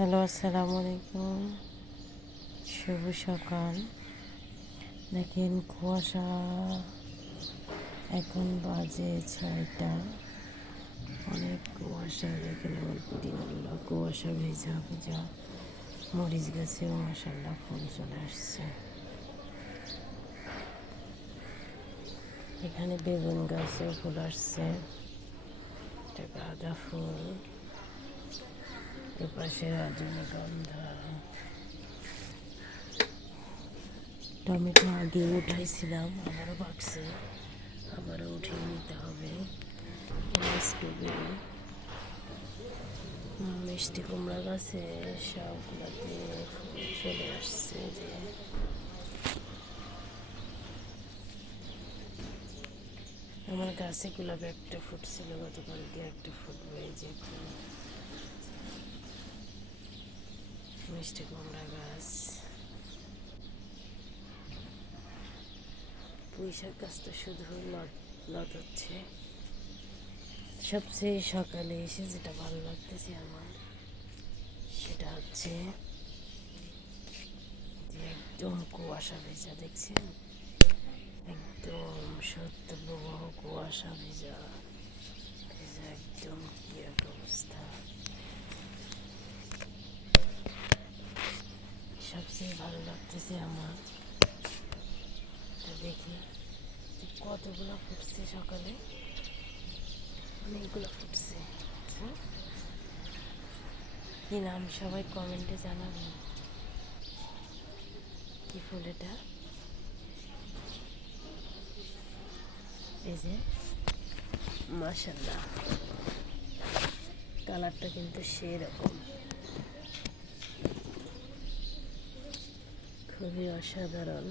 Hello, আসসালামু আলাইকুম। শুভ সকাল। দেখেন কুয়াশা, এখন বাজে 6টা। অনেক কুয়াশা, দেখেন আমার পুদিনাগুলো কুয়াশা ভেজা ভেজা। মরিচ গাছেও মাশাআল্লাহ ফুল চলে আসছে। এখানে বেগুন গাছেও ফুল আসছে, এটা গাঁদা ফুল, এপাশে রজনীগন্ধা। টমেটো আগে উঠাইছিলাম, আবারও পাকছে, আবারও উঠিয়ে নিতে হবে। স্ট্রবেরি, মিষ্টি কুমড়া গাছে সবগুলাতে ফুল চলে আসছে। যে আমার গাছে গোলাপ একটা ফুটছিল, গতকালকে একটা ফুটবে। যে মিষ্টি কুমড়া গাছ, পুঁই শাক গাছ তো শুধু লত হচ্ছে। সবচেয়ে সকালে এসে যেটা ভালো লাগতেছে আমার, সেটা হচ্ছে যে একদম কুয়াশা ভেজা, দেখছেন? একদম সত্য প্রবাহ কুয়াশা ভেজা ভেজা, একদম কি এক অবস্থা। সবচেয়ে ভালো লাগতেছে আমার, তা দেখি কতগুলো ফুটছে সকালে, অনেকগুলো ফুটছে। আচ্ছা, কি নাম সবাই কমেন্টে জানাবেন। কি ফুল এটা? এই যে মাশাআল্লাহ, কালারটা কিন্তু সেরকম, খুবই অসাধারণ।